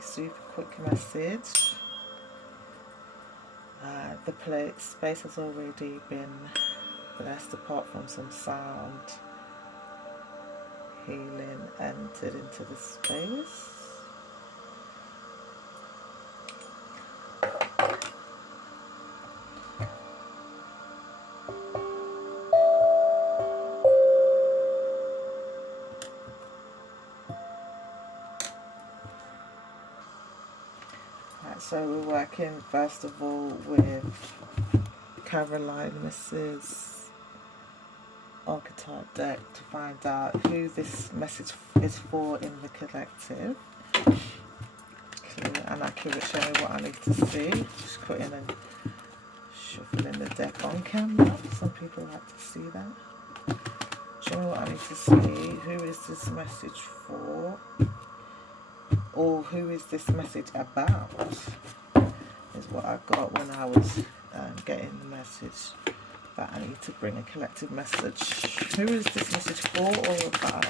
super quick message. The space has already been blessed, apart from some sound. Healing entered into the space. So we're working first of all with Caroline Mrs. Archetype deck to find out who this message is for in the collective. Clear and accurate, show me what I need to see. Just putting and shuffling the deck on camera. Some people like to see that. Show me what I need to see. Who is this message for? Or who is this message about? Is what I got when I was getting the message that I need to bring a collective message. Who is this message for or about?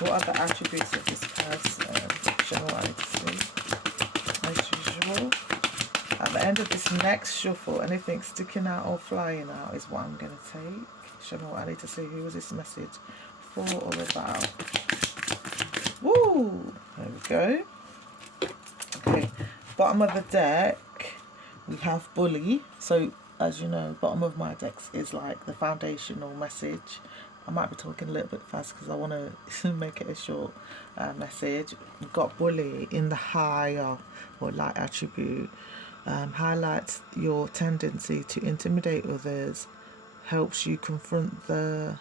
What are the attributes of this person? Show me what I need to see. As usual. At the end of this next shuffle, anything sticking out or flying out is what I'm going to take. Show me what I need to see. Who is this message for or about? Woo! There we go. Okay, bottom of the deck, we have Bully. So, as you know, bottom of my decks is like the foundational message. I might be talking a little bit fast because I want to make it a short message. We've got Bully in the higher or light attribute. Highlights your tendency to intimidate others, helps you confront the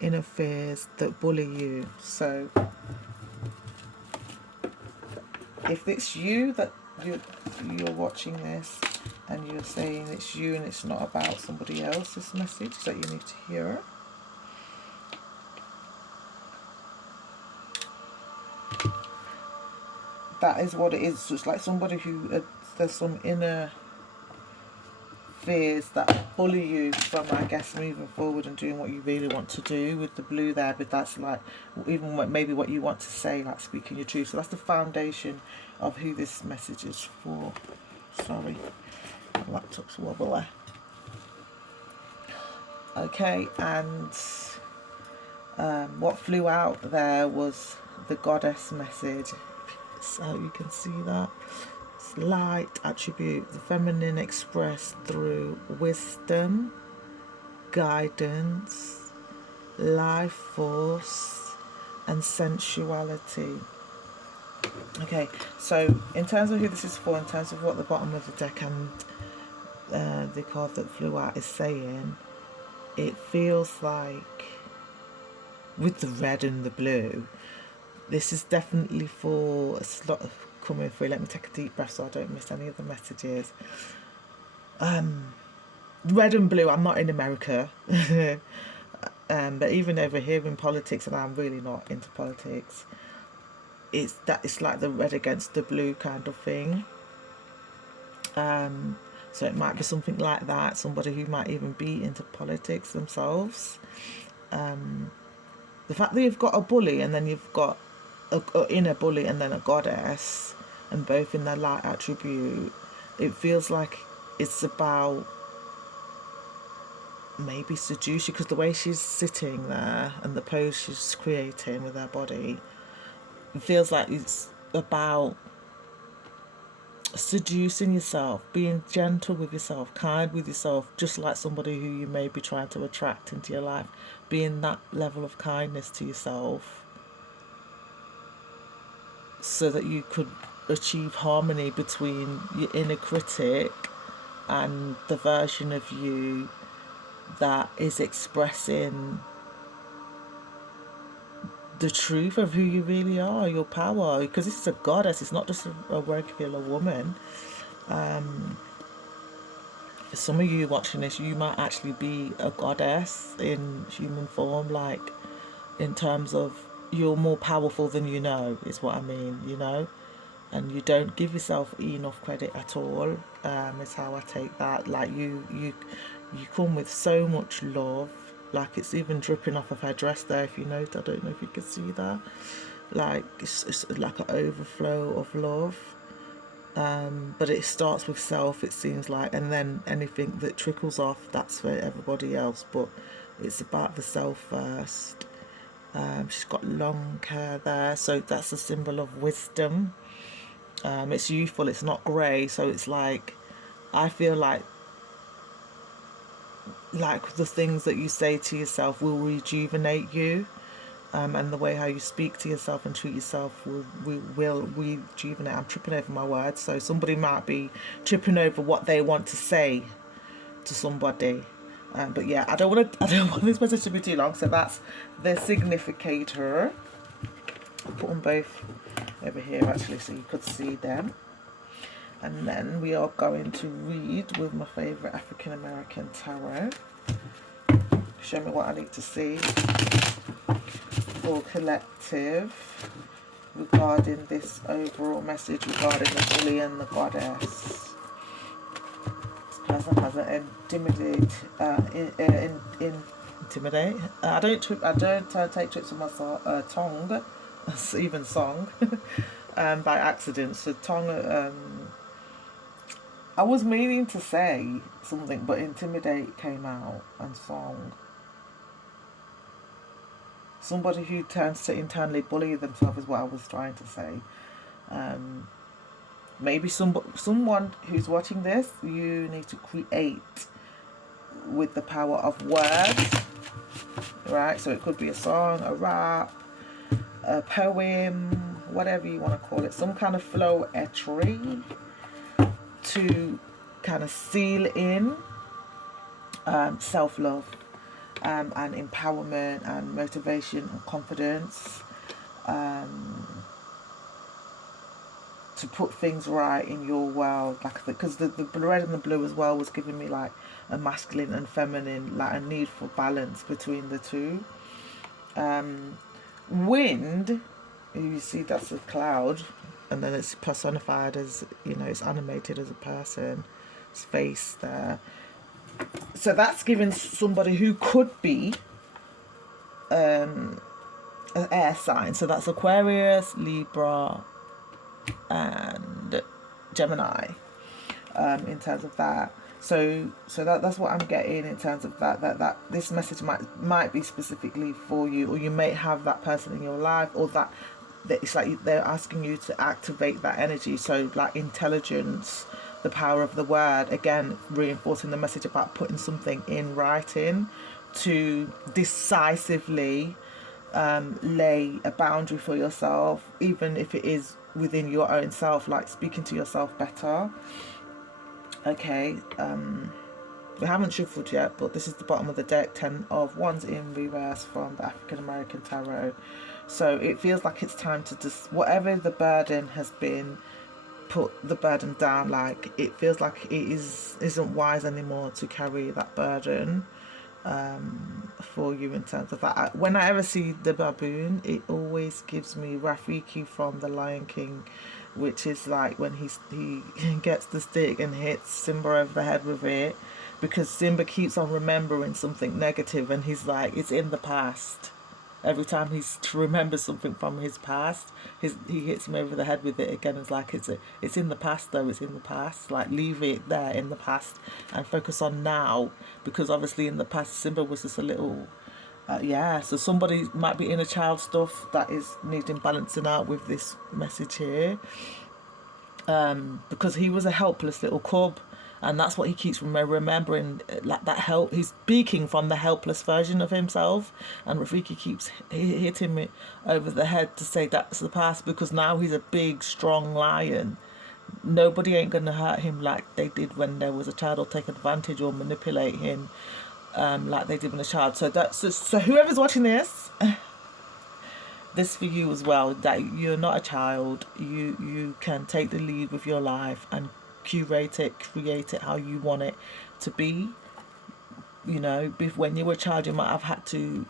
inner fears that bully you. So if it's you that you're watching this and you're saying it's you and it's not about somebody else, this message that you need to hear, that is what it is. So it's like somebody who there's some inner fears that bully you from, I guess, moving forward and doing what you really want to do with the blue there. But that's like even maybe what you want to say, like speaking your truth. So that's the foundation of who this message is for. Sorry, my laptop's wobbly. Okay, and what flew out there was the goddess message. So you can see that. Light attribute, the feminine expressed through wisdom, guidance, life force, and sensuality. Okay, so in terms of who this is for, in terms of what the bottom of the deck and the card that flew out is saying, it feels like with the red and the blue, this is definitely for a slot of coming through. Let me take a deep breath so I don't miss any of the messages. Red and blue, I'm not in America. But even over here in politics, and I'm really not into politics, it's like the red against the blue kind of thing. So it might be something like that, somebody who might even be into politics themselves. The fact that you've got a bully and then you've got a inner bully and then a goddess, and both in their light attribute, it feels like it's about maybe seduce you, because the way she's sitting there and the pose she's creating with her body, it feels like it's about seducing yourself, being gentle with yourself, kind with yourself, just like somebody who you may be trying to attract into your life, being that level of kindness to yourself so that you could achieve harmony between your inner critic and the version of you that is expressing the truth of who you really are, your power, because this is a goddess, it's not just a regular woman. For some of you watching this, you might actually be a goddess in human form, like in terms of you're more powerful than you know, is what I mean, you know, and you don't give yourself enough credit at all, is how I take that. Like you come with so much love, like it's even dripping off of her dress there, if you note. I don't know if you can see that. like it's like an overflow of love. But it starts with self, it seems like, and then anything that trickles off, that's for everybody else. But it's about the self first. She's got long hair there, so that's a symbol of wisdom. It's youthful, it's not grey, so it's like, I feel like the things that you say to yourself will rejuvenate you. And the way how you speak to yourself and treat yourself will rejuvenate. I'm tripping over my words, so somebody might be tripping over what they want to say to somebody. But yeah, I don't want this message to be too long, so that's the significator. I'll put them both over here actually, so you could see them. And then we are going to read with my favourite African American tarot. Show me what I need to see for collective regarding this overall message regarding the bully and the goddess. This person has an intimidate. I don't take trips with my tongue, even song, by accident. So tongue. I was meaning to say something, but intimidate came out, and song. Somebody who turns to internally bully themselves is what I was trying to say. Maybe someone who's watching this, you need to create with the power of words, right? So it could be a song, a rap, a poem, whatever you want to call it, some kind of flow etchery to kind of seal in self-love and empowerment and motivation and confidence, to put things right in your world, like because the red and the blue as well was giving me like a masculine and feminine, like a need for balance between the two. Wind, you see that's a cloud, and then it's personified as, you know, it's animated as a person, his face there. So that's giving somebody who could be an air sign. So that's Aquarius, Libra, and Gemini, in terms of that. So that's what I'm getting in terms of that this message might be specifically for you, or you may have that person in your life, or that it's like they're asking you to activate that energy. So like intelligence, the power of the word, again reinforcing the message about putting something in writing to decisively lay a boundary for yourself, even if it is within your own self, like speaking to yourself better. Okay, we haven't shuffled yet, but this is the bottom of the deck, 10 of Wands in reverse from the African American Tarot. So it feels like it's time to just, whatever the burden has been, put the burden down. Like it feels like it isn't wise anymore to carry that burden for you in terms of that. When I ever see the baboon, it always gives me Rafiki from The Lion King, which is like when he gets the stick and hits Simba over the head with it, because Simba keeps on remembering something negative, and he's like, it's in the past. Every time he's to remember something from his past, he hits him over the head with it again. It's like it's in the past though. It's in the past. Like leave it there in the past and focus on now, because obviously in the past Simba was just a little. So somebody might be inner child stuff that is needing balancing out with this message here, because he was a helpless little cub, and that's what he keeps remembering, like that help. He's speaking from the helpless version of himself, and Rafiki keeps hitting me over the head to say that's the past, because now he's a big strong lion. Nobody ain't gonna hurt him like they did when there was a child, or take advantage or manipulate him like they did when a child. So whoever's watching this, this for you as well, that you're not a child. You can take the lead with your life and curate it, create it how you want it to be. You know, when you were a child, you might have had to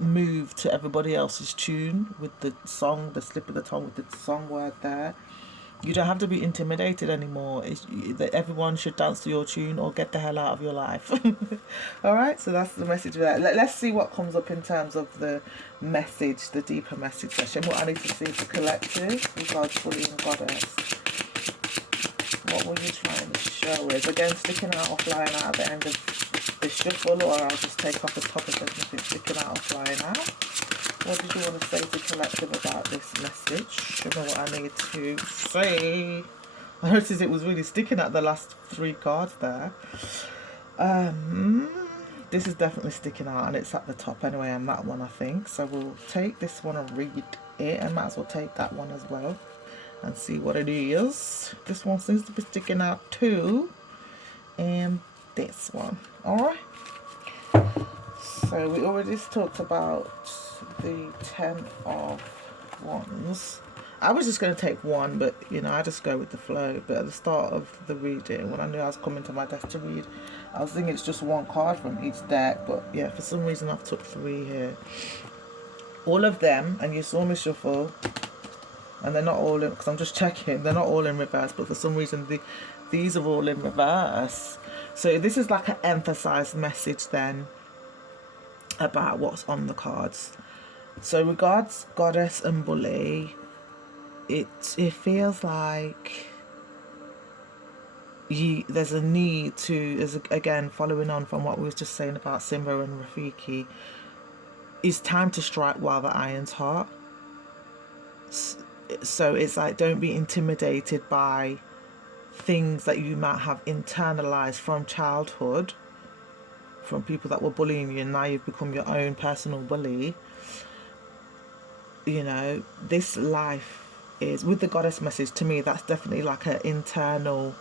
move to everybody else's tune with the song, the slip of the tongue with the song word there. You don't have to be intimidated anymore. That everyone should dance to your tune or get the hell out of your life. All right, so that's the message there. Let's see what comes up in terms of the message, the deeper message session. What I need to see is the collective, regards bullying goddess. What were you trying to show us? Again, sticking out or flying out at the end of the shuffle, or I'll just take off the top if there's nothing sticking out or flying out. What did you want to say to collective about this message? Show me what I need to say. I noticed it was really sticking at the last 3 cards there. This is definitely sticking out, and it's at the top anyway, and that one I think. So we'll take this one and read it, and might as well take that one as well and see what it is. This one seems to be sticking out too, and this one. Alright. So we already talked about the 10 of Wands. I was just going to take one, but you know, I just go with the flow. But at the start of the reading, when I knew I was coming to my desk to read, I was thinking it's just 1 card from each deck. But yeah, for some reason I've took 3 here. All of them, and you saw me shuffle, and they're not all in, because I'm just checking, they're not all in reverse, but for some reason these are all in reverse. So this is like an emphasized message then about what's on the cards. So regards goddess and bully, it feels like there's a need to, again following on from what we were just saying about Simba and Rafiki, it's time to strike while the iron's hot. So it's like, don't be intimidated by things that you might have internalized from childhood, from people that were bullying you, and now you've become your own personal bully. You know, this life is, with the goddess message, to me that's definitely like an internal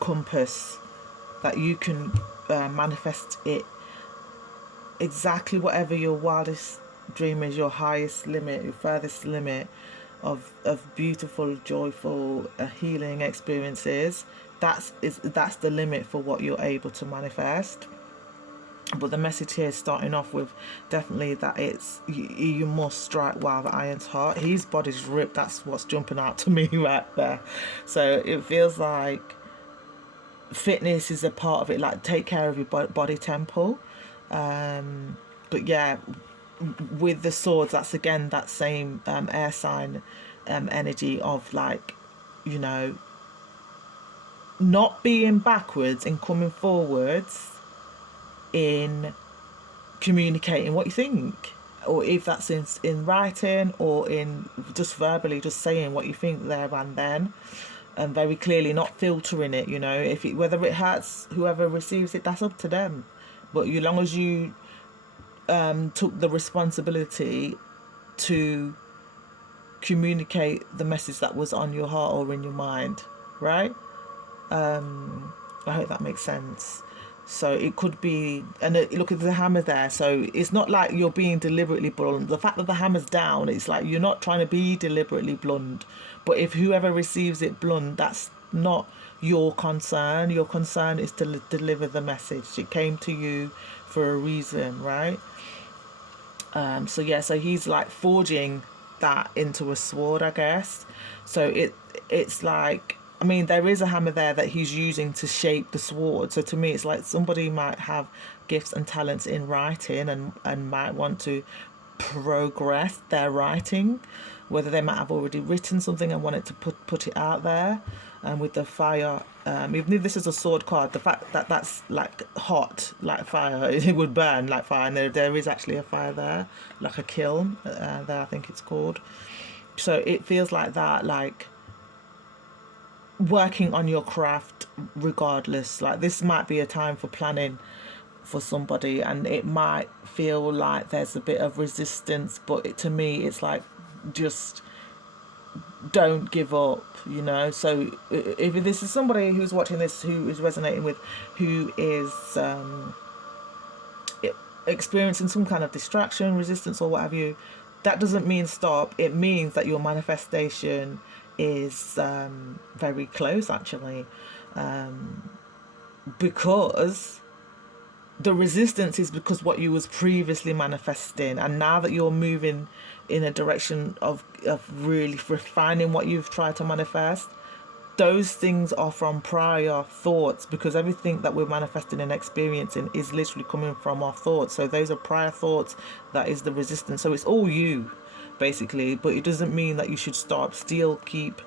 compass that you can manifest it exactly whatever your wildest dream is, your highest limit, your furthest limit of beautiful, joyful, healing experiences. That's the limit for what you're able to manifest. But the message here is starting off with definitely that it's you must strike while the iron's hot. His body's ripped. That's what's jumping out to me right there. So it feels like fitness is a part of it. Like, take care of your body temple. But yeah, with the swords, that's again that same air sign energy of, like, you know, not being backwards and coming forwards in communicating what you think, or if that's in writing or in just verbally, just saying what you think there and then, and very clearly, not filtering it. You know, if it, whether it hurts whoever receives it, that's up to them. But as long as you took the responsibility to communicate the message that was on your heart or in your mind, right? I hope that makes sense. So it could be, and look at the hammer there. So it's not like you're being deliberately blunt. The fact that the hammer's down, it's like you're not trying to be deliberately blunt. But if whoever receives it blunt, that's not your concern. Your concern is to deliver the message. It came to you for a reason, right? So yeah, so he's like forging that into a sword, I guess. So it's like, I mean, there is a hammer there that he's using to shape the sword. So to me, it's like somebody might have gifts and talents in writing and might want to progress their writing, whether they might have already written something and wanted to put it out there. And with the fire, even if this is a sword card, the fact that that's like hot, like fire, it would burn like fire. And there is actually a fire there, like a kiln there, I think it's called. So it feels like that, like working on your craft regardless. Like, this might be a time for planning for somebody, and it might feel like there's a bit of resistance, but to me it's like, just don't give up, you know. So if this is somebody who's watching this, who is resonating with, who is experiencing some kind of distraction, resistance, or what have you, that doesn't mean stop. It means that your manifestation is very close, actually, because the resistance is because what you was previously manifesting, and now that you're moving in a direction of really refining what you've tried to manifest, those things are from prior thoughts, because everything that we're manifesting and experiencing is literally coming from our thoughts. So those are prior thoughts, that is the resistance. So it's all you, basically, but it doesn't mean that you should stop. Still keep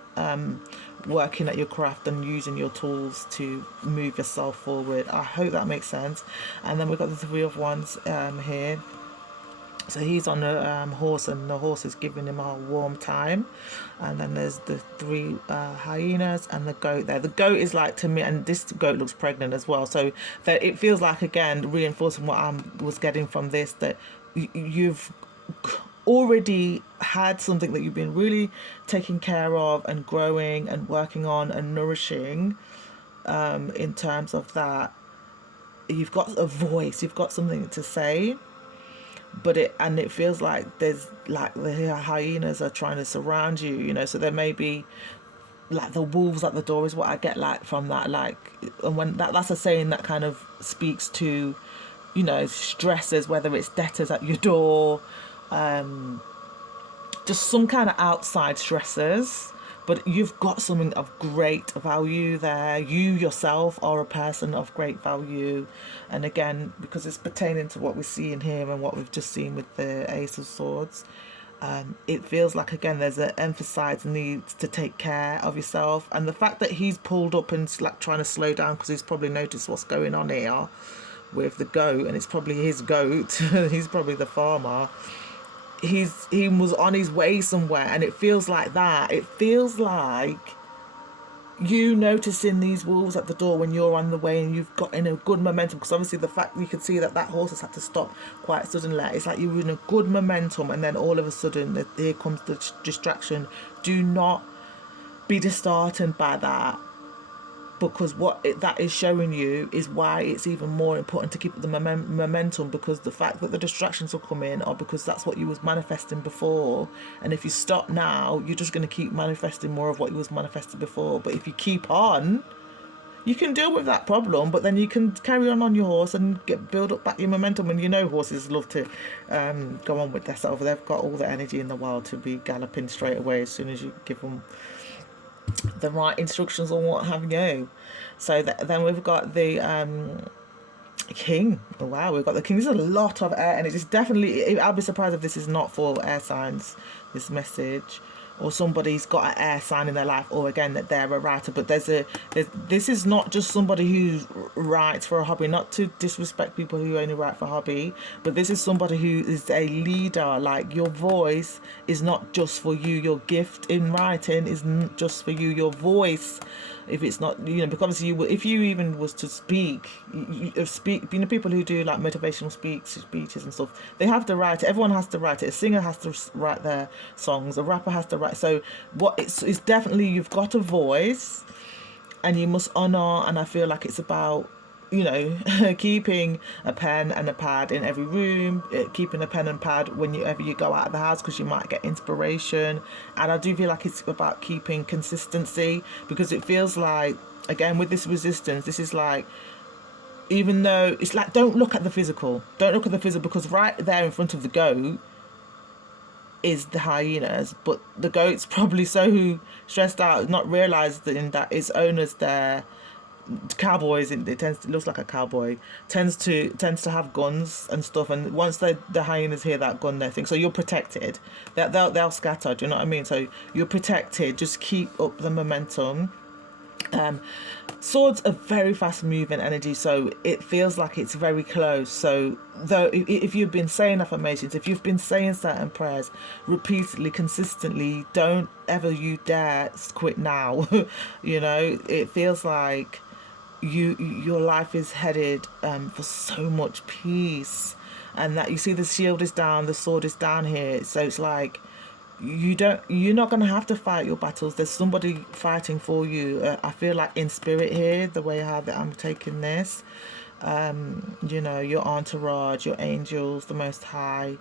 working at your craft and using your tools to move yourself forward. I hope that makes sense. And then we've got the Three of Wands here. So he's on a horse, and the horse is giving him a warm time. And then there's the three hyenas and the goat there. The goat is like, to me, and this goat looks pregnant as well. So that it feels like, again, reinforcing what I was getting from this, that you've already had something that you've been really taking care of and growing and working on and nourishing. In terms of that, you've got a voice, you've got something to say. But it feels like there's like the hyenas are trying to surround you, you know. So there may be like the wolves at the door is what I get like from that, like. And when that's a saying that kind of speaks to, you know, stresses, whether it's debtors at your door, just some kind of outside stressors. But you've got something of great value there. You yourself are a person of great value. And again, because it's pertaining to what we're seeing here and what we've just seen with the Ace of Swords, it feels like, again, there's an emphasized need to take care of yourself. And the fact that he's pulled up and like trying to slow down, because he's probably noticed what's going on here with the goat, and it's probably his goat. He's probably the farmer. He was on his way somewhere, and it feels like that. It feels like you noticing these wolves at the door when you're on the way, and you've got in a good momentum, because obviously the fact you can see that horse has had to stop quite suddenly. It's like you're in a good momentum, and then all of a sudden here comes the distraction. Do not be disheartened by that, because that is showing you is why it's even more important to keep the momentum, because the fact that the distractions will come in are because that's what you was manifesting before. And if you stop now, you're just going to keep manifesting more of what you was manifesting before. But if you keep on, you can deal with that problem, but then you can carry on your horse and build up back your momentum. And you know horses love to go on with themselves. They've got all the energy in the world to be galloping straight away as soon as you give them the right instructions or what have you. So then we've got the king. Oh, wow, we've got the king. There's a lot of air, and it's definitely, I'll be surprised if this is not for air signs, this message, or somebody's got an air sign in their life, or again that they're a writer. But this is not just somebody who writes for a hobby, not to disrespect people who only write for hobby, but this is somebody who is a leader. Like, your voice is not just for you, your gift in writing isn't just for you, your voice, if it's not, you know, because if you even was to speak, you know, people who do like motivational speeches and stuff, they have to write it. Everyone has to write it. A singer has to write their songs, a rapper has to write. So what it's definitely, you've got a voice, and you must honor. And I feel like it's about, you know, keeping a pen and a pad in every room, keeping a pen and pad whenever you go out of the house, because you might get inspiration. And I do feel like it's about keeping consistency, because it feels like, again, with this resistance, this is like, even though it's like, don't look at the physical, because right there in front of the goat is the hyenas, but the goat's probably so stressed out, not realizing that its owners there, cowboys, it looks like a cowboy, tends to have guns and stuff, and once the hyenas hear that gun, they think, so you're protected, that they'll scatter, do you know what I mean? So you're protected, just keep up the momentum. Swords are very fast moving energy, so it feels like it's very close. So though, if you've been saying affirmations, if you've been saying certain prayers repeatedly, consistently, don't ever you dare quit now. You know, it feels like your life is headed for so much peace, and that you see the shield is down, the sword is down here. So it's like, you're not going to have to fight your battles. There's somebody fighting for you. I feel like in spirit here, the way how I'm taking this, you know, your entourage, your angels, the Most High,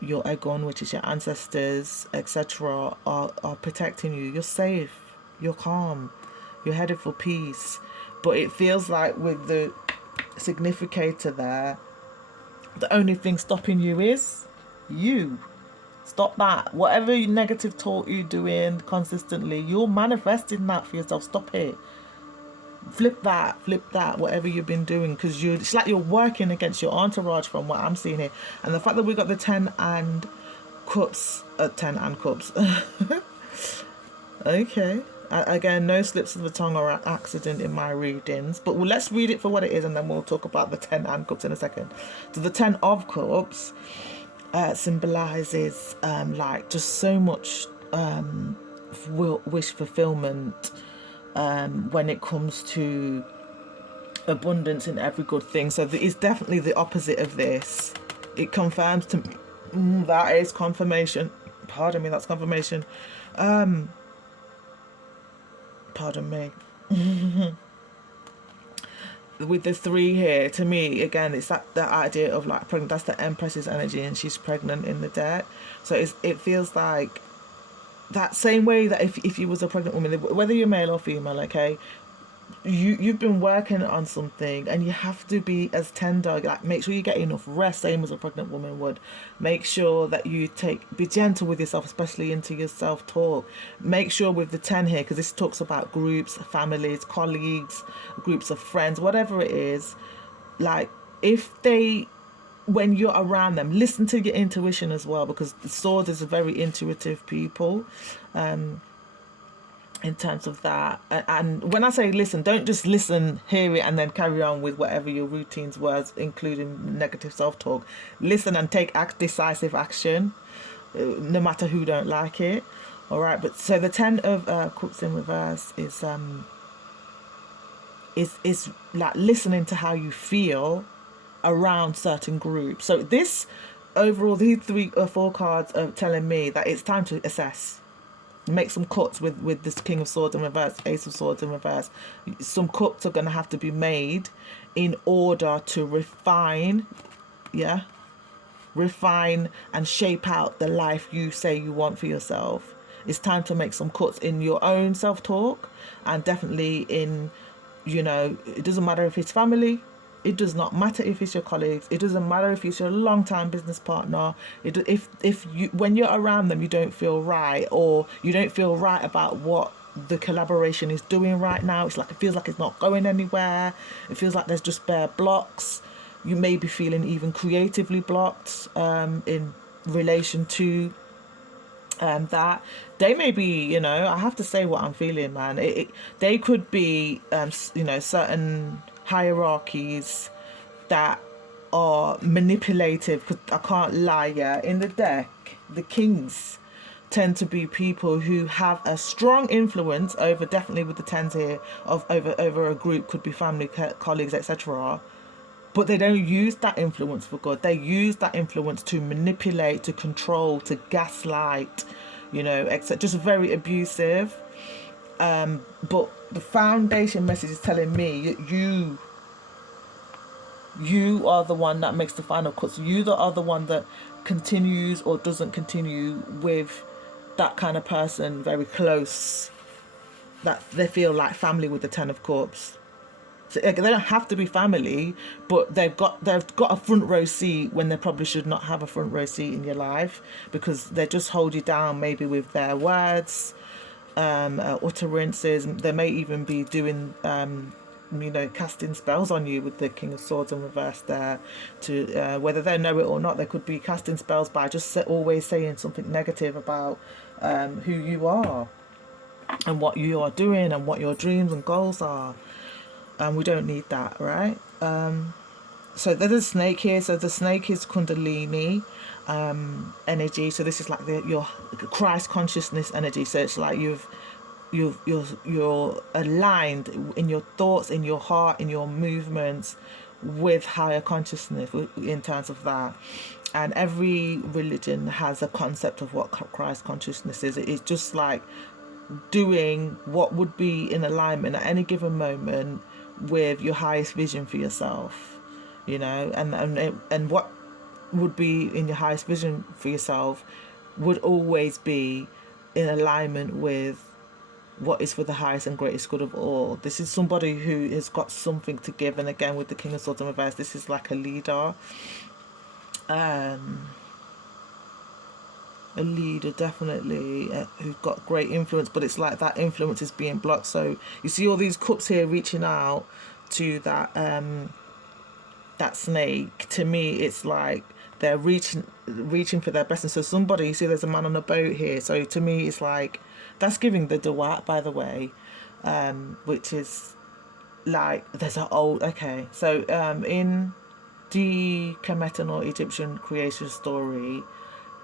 your Egon, which is your ancestors, etc., are protecting you. You're safe, you're calm, you're headed for peace. But it feels like with the significator there, the only thing stopping you is you. Stop that. Whatever negative talk you're doing consistently, you're manifesting that for yourself. Stop it. Flip that, whatever you've been doing, because it's like you're working against your entourage from what I'm seeing here. And the fact that we got the 10 and cups, 10 and cups. Okay. Again, no slips of the tongue or accident in my readings, but let's read it for what it is, and then we'll talk about the 10 and cups in a second. So the 10 of cups symbolizes like just so much wish fulfillment when it comes to abundance in every good thing. So it's definitely the opposite of this. It confirms to me, that is confirmation. Pardon me, that's confirmation. Pardon me. With the 3 here, to me, again, it's that the idea of like pregnant. That's the Empress's energy, and she's pregnant in the deck. So it feels like that same way that if you was a pregnant woman, whether you're male or female, okay, you've been working on something, and you have to be as tender. Like, make sure you get enough rest, same as a pregnant woman would. Make sure that you be gentle with yourself, especially into your self-talk. Make sure with the 10 here, because this talks about groups, families, colleagues, groups of friends, whatever it is, like when you're around them, listen to your intuition as well, because the sword is a very intuitive people. In terms of that, and when I say listen, don't just listen, hear it, and then carry on with whatever your routines was, including negative self-talk. Listen and take decisive action, no matter who don't like it. All right, but so the 10 of cups in reverse is like listening to how you feel around certain groups. So this overall, these 3 or 4 cards are telling me that it's time to assess. Make some cuts with this King of Swords in reverse, Ace of Swords in reverse. Some cuts are going to have to be made in order to refine and shape out the life you say you want for yourself. It's time to make some cuts in your own self-talk, and definitely in, it doesn't matter if it's family. It does not matter if it's your colleagues. It doesn't matter if it's your long-time business partner. If you, when you're around them, you don't feel right, or you don't feel right about what the collaboration is doing right now. It's like it feels like it's not going anywhere. It feels like there's just bare blocks. You may be feeling even creatively blocked in relation to that. They may be, I have to say what I'm feeling, man. They could be, certain hierarchies that are manipulative, because I can't lie, in the deck the kings tend to be people who have a strong influence over, definitely with the 10s here, of over a group, could be family, colleagues, etc., but they don't use that influence for good. They use that influence to manipulate, to control, to gaslight, etc. Just very abusive. But the foundation message is telling me you are the one that makes the final cuts. You are the one that continues or doesn't continue with that kind of person very close, that they feel like family with the 10 of cups. So they don't have to be family, but they've got a front row seat when they probably should not have a front row seat in your life, because they just hold you down, maybe with their words, utterances. They may even be doing casting spells on you with the King of Swords in reverse there, to whether they know it or not. They could be casting spells by just always saying something negative about who you are and what you are doing and what your dreams and goals are. And we don't need that, right? So there's a snake here. So the snake is Kundalini energy. So this is like your Christ consciousness energy. So it's like you're aligned in your thoughts, in your heart, in your movements with higher consciousness in terms of that. And every religion has a concept of what Christ consciousness is. It's just like doing what would be in alignment at any given moment with your highest vision for yourself, and what would be in your highest vision for yourself would always be in alignment with what is for the highest and greatest good of all. This is somebody who has got something to give, and again with the King of Swords in reverse, this is like a leader. A leader, definitely, who's got great influence, but it's like that influence is being blocked. So you see all these cups here reaching out to that snake. To me, it's like they're reaching for their blessing. So somebody, you see there's a man on a boat here, so to me it's like that's giving the duat, by the way, which is like there's an old, okay, so in the Kemetan or Egyptian creation story,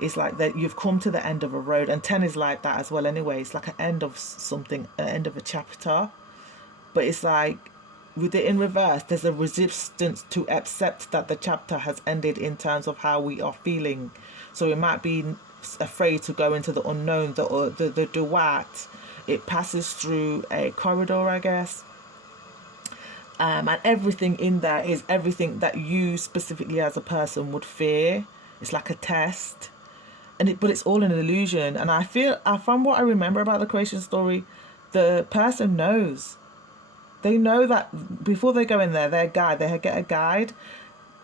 it's like that you've come to the end of a road, and 10 is like that as well anyway. It's like an end of something, an end of a chapter, but it's like with it in reverse, there's a resistance to accept that the chapter has ended in terms of how we are feeling. So we might be afraid to go into the unknown. The duat, it passes through a corridor, I guess, and everything in there is everything that you specifically as a person would fear. It's like a test, but it's all an illusion. And I feel, from what I remember about the creation story, the person knows. They know that before they go in there, they get a guide,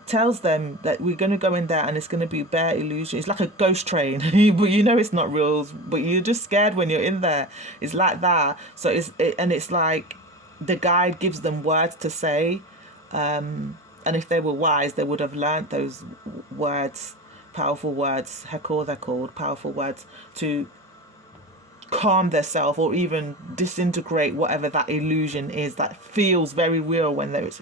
tells them that we're going to go in there and it's going to be bare illusion. It's like a ghost train, but you know it's not real, but you're just scared when you're in there. It's like that. So it's like the guide gives them words to say, and if they were wise, they would have learnt those words, powerful words. Hekor, they're called powerful words, to calm themselves or even disintegrate whatever that illusion is that feels very real when it's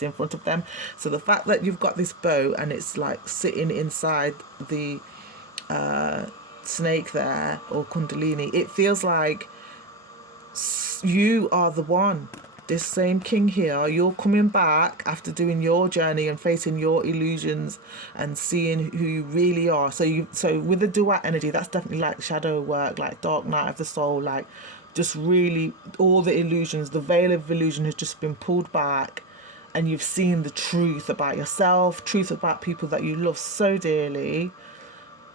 in front of them. So the fact that you've got this bow and it's like sitting inside the snake there, or kundalini, it feels like you are the one. This same king here, you're coming back after doing your journey and facing your illusions and seeing who you really are. So with the duat energy, that's definitely like shadow work, like dark night of the soul, like just really all the illusions, the veil of illusion has just been pulled back, and you've seen the truth about yourself, truth about people that you love so dearly,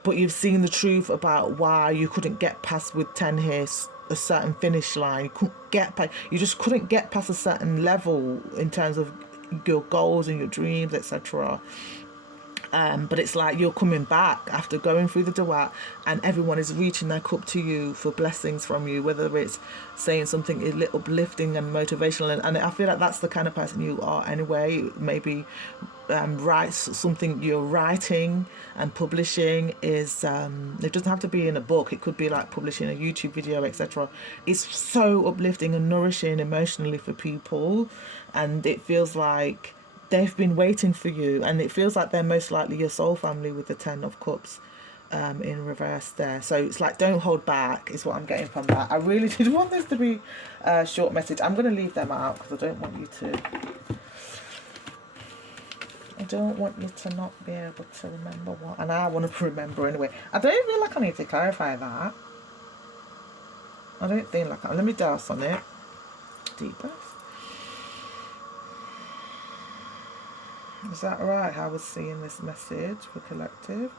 but you've seen the truth about why you couldn't get past with 10 here, a certain finish line. You just couldn't get past a certain level in terms of your goals and your dreams, etc. But it's like you're coming back after going through the duat, and everyone is reaching their cup to you for blessings from you, whether it's saying something a little uplifting and motivational, and I feel like that's the kind of person you are anyway. Maybe write something you're writing and publishing is it doesn't have to be in a book, it could be like publishing a YouTube video, etc. It's so uplifting and nourishing emotionally for people, and it feels like they've been waiting for you, and it feels like they're most likely your soul family with the 10 of cups in reverse there. So it's like, don't hold back is what I'm getting from that. I really did want this to be a short message. I'm going to leave them out because I don't want you to not be able to remember what, and I want to remember anyway. I don't feel like I need to clarify that. I don't think like, let me douse on it. Deep breath. Is that right? How I was seeing this message for collective.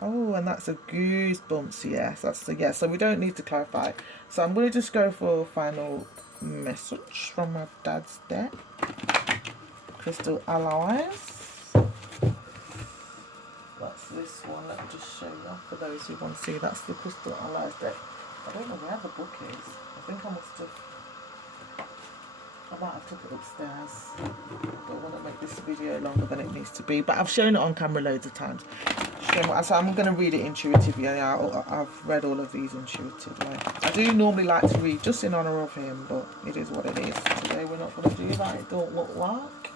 Oh, and that's a goosebumps. Yes, that's the yes. So we don't need to clarify. So I'm going to just go for a final message from my dad's deck. Crystal Allies. That's this one. Let me just show you for those who want to see. That's the Crystal Allies deck. I don't know where the book is. I think I might have took it upstairs. I don't want to make this video longer than it needs to be, but I've shown it on camera loads of times. So I'm going to read it intuitively. Yeah, I've read all of these intuitively. I do normally like to read just in honour of him, but it is what it is. Today we're not going to do that. It don't look like.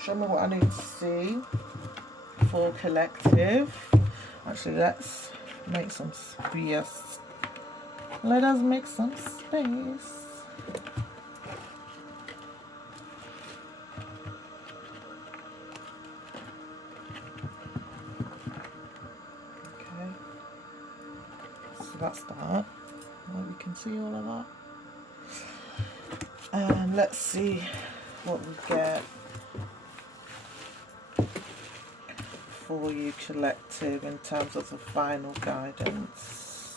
Show me what I need to see for collective. Actually, let's make some space. Let us make some space. That's that. Well, we can see all of that. And let's see what we get for you, collective, in terms of the final guidance?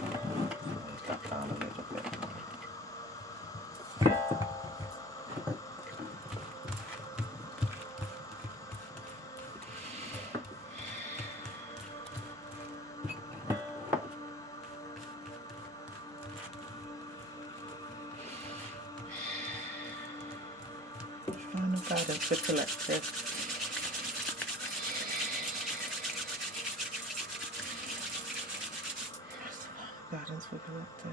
Move that down a little bit. Final guidance for collective. Guidance for collective.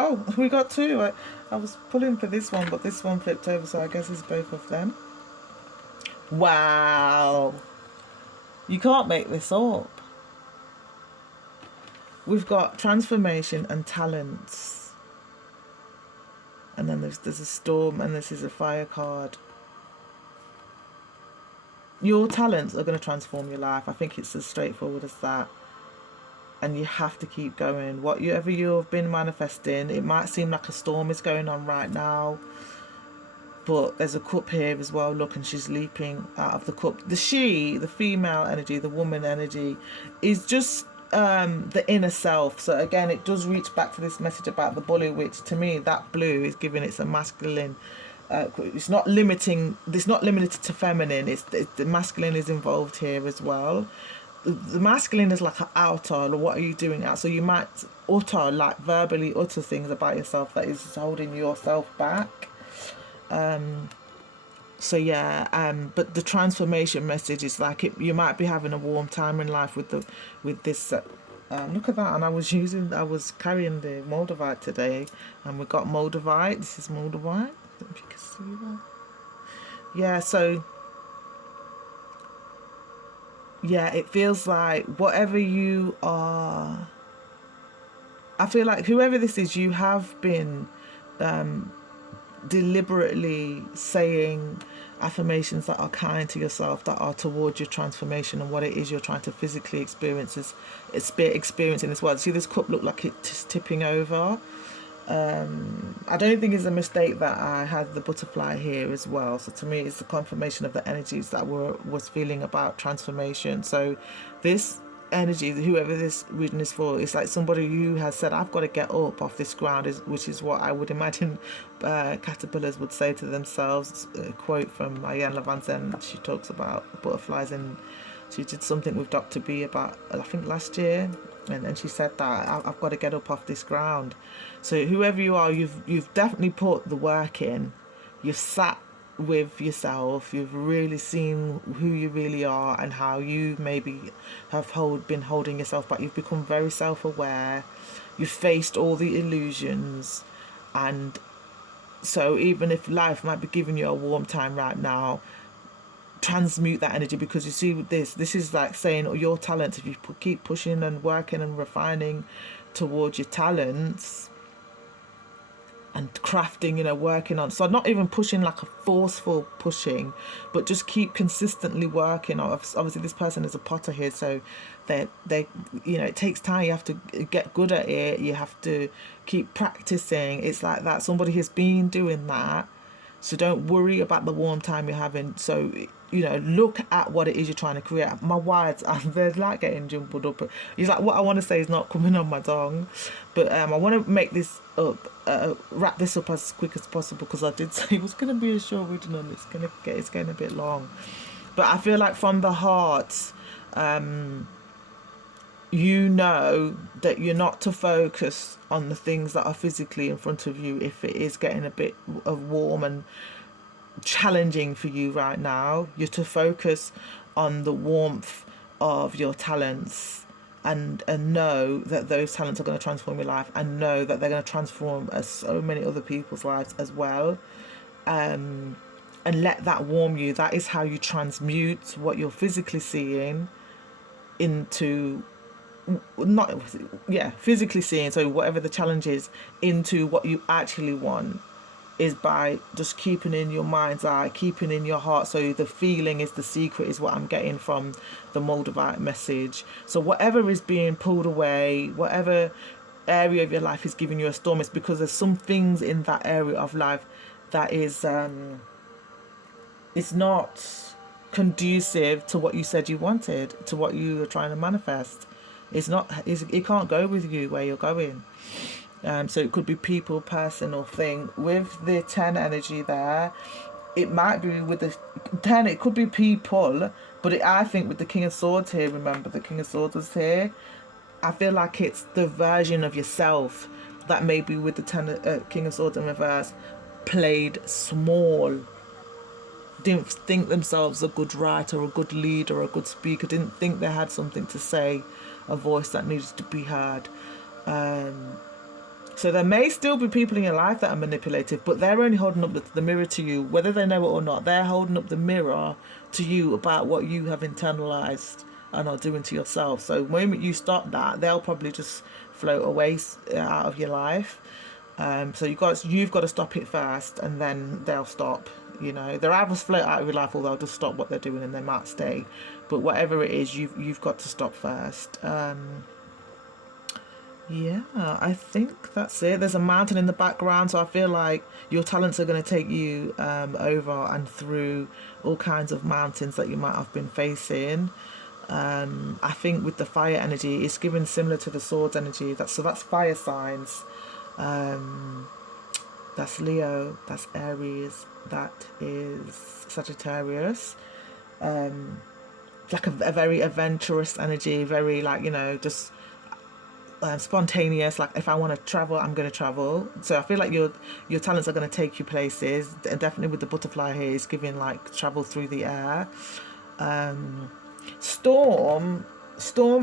Oh, we got two. I was pulling for this one, but this one flipped over, so I guess it's both of them. Wow. You can't make this up. We've got transformation and talents. And then there's a storm, and this is a fire card. Your talents are going to transform your life. I think it's as straightforward as that. And you have to keep going. Whatever you've been manifesting, it might seem like a storm is going on right now, but there's a cup here as well. Look, and she's leaping out of the cup. The female energy, the woman energy, is just the inner self. So again, it does reach back to this message about the bully, which to me, that blue is giving it's a masculine. It's not limited to feminine. It's the masculine is involved here as well. The masculine is like an outer, or what are you doing out? So you might verbally utter things about yourself that is holding yourself back. So yeah, but the transformation message is like you might be having a warm time in life with this. Look at that, and I was carrying the Moldavite today, and we got Moldavite. This is Moldavite. I don't know if you can see that. Yeah, so. Yeah, it feels like whatever you are, I feel like whoever this is, you have been deliberately saying affirmations that are kind to yourself, that are towards your transformation and what it is you're trying to physically experience in this world. See, this cup look like it's tipping over. I don't think it's a mistake that I had the butterfly here as well. So to me, it's the confirmation of the energies that was feeling about transformation. So this energy, whoever this reading is for, it's like somebody who has said, I've got to get up off this ground, which is what I would imagine caterpillars would say to themselves. A quote from Marianne Levanten, she talks about butterflies, and she did something with Dr. B about, I think, last year. And she said that I've got to get up off this ground. So whoever you are, you've definitely put the work in. You've sat with yourself. You've really seen who you really are and how you maybe have been holding yourself back. You've become very self-aware. You've faced all the illusions. And so even if life might be giving you a warm time right now, transmute that energy, because you see with this is like saying your talents, if you keep pushing and working and refining towards your talents and crafting, working on, so not even pushing like a forceful pushing, but just keep consistently working. Obviously this person is a potter here, so they it takes time. You have to get good at it, you have to keep practicing. It's like that, somebody has been doing that. So don't worry about the warm time you're having. So, look at what it is you're trying to create. My words, they're like getting jumbled up. It's like what I want to say is not coming on my tongue. But I want to make this up, wrap this up as quick as possible, because I did say it was going to be a short reading and it's getting a bit long. But I feel like from the heart, that you're not to focus on the things that are physically in front of you if it is getting a bit of warm and challenging for you right now. You're to focus on the warmth of your talents and know that those talents are going to transform your life, and know that they're going to transform so many other people's lives as well. And let that warm you. That is how you transmute what you're physically seeing into physically seeing, so whatever the challenge is, into what you actually want. is by just keeping in your mind's eye, keeping in your heart. So the feeling is the secret, is what I'm getting from the Moldavite message. So whatever is being pulled away, whatever area of your life is giving you a storm, it's because there's some things in that area of life that is it's not conducive to what you said you wanted, to what you were trying to manifest. It can't go with you where you're going. So it could be people, person, or thing. With the 10 energy there, it might be with the 10, it could be people, but I think with the King of Swords here, remember the King of Swords is here, I feel like it's the version of yourself that maybe with the King of Swords in reverse played small, didn't think themselves a good writer, a good leader, a good speaker, didn't think they had something to say, a voice that needed to be heard. So there may still be people in your life that are manipulative, but they're only holding up the mirror to you, whether they know it or not. They're holding up the mirror to you about what you have internalized and are doing to yourself. So the moment you stop that, they'll probably just float away out of your life. So you've got to stop it first, and then they'll stop. You know, they'll either float out of your life, or they'll just stop what they're doing and they might stay. But whatever it is, you've got to stop first. Yeah, I think that's it. There's a mountain in the background, so I feel like your talents are going to take you over and through all kinds of mountains that you might have been facing. I think with the fire energy, it's given similar to the swords energy. That's fire signs. That's Leo. That's Aries. That is Sagittarius. Like a very adventurous energy, very like, you know, just spontaneous. Like if I want to travel, I'm going to travel. So I feel like your talents are going to take you places. And definitely with the butterfly here, it's giving like travel through the air. Storm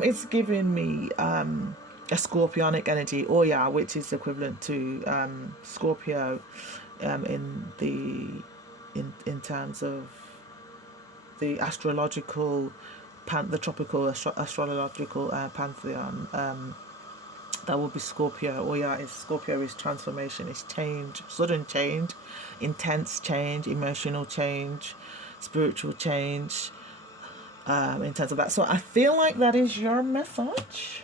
is giving me a scorpionic energy, Oya, which is equivalent to Scorpio in terms of the astrological the tropical astrological pantheon. That would be Scorpio. Scorpio is transformation, is change, sudden change, intense change, emotional change, spiritual change, in terms of that. So I feel like that is your message.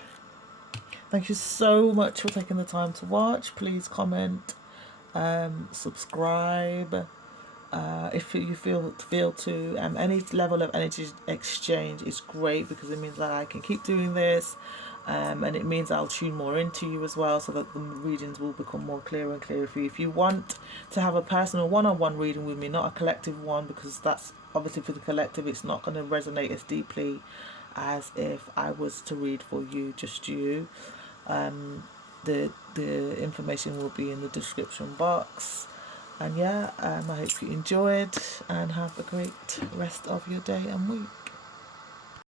Thank you so much for taking the time to watch. Please comment, subscribe. If you feel to any level of energy exchange is great, because it means that I can keep doing this, and it means I'll tune more into you as well, so that the readings will become more clearer and clearer for you. If you want to have a personal one-on-one reading with me, not a collective one, because that's obviously for the collective, it's not going to resonate as deeply as if I was to read for you, just you. The information will be in the description box. And yeah, I hope you enjoyed, and have a great rest of your day and week.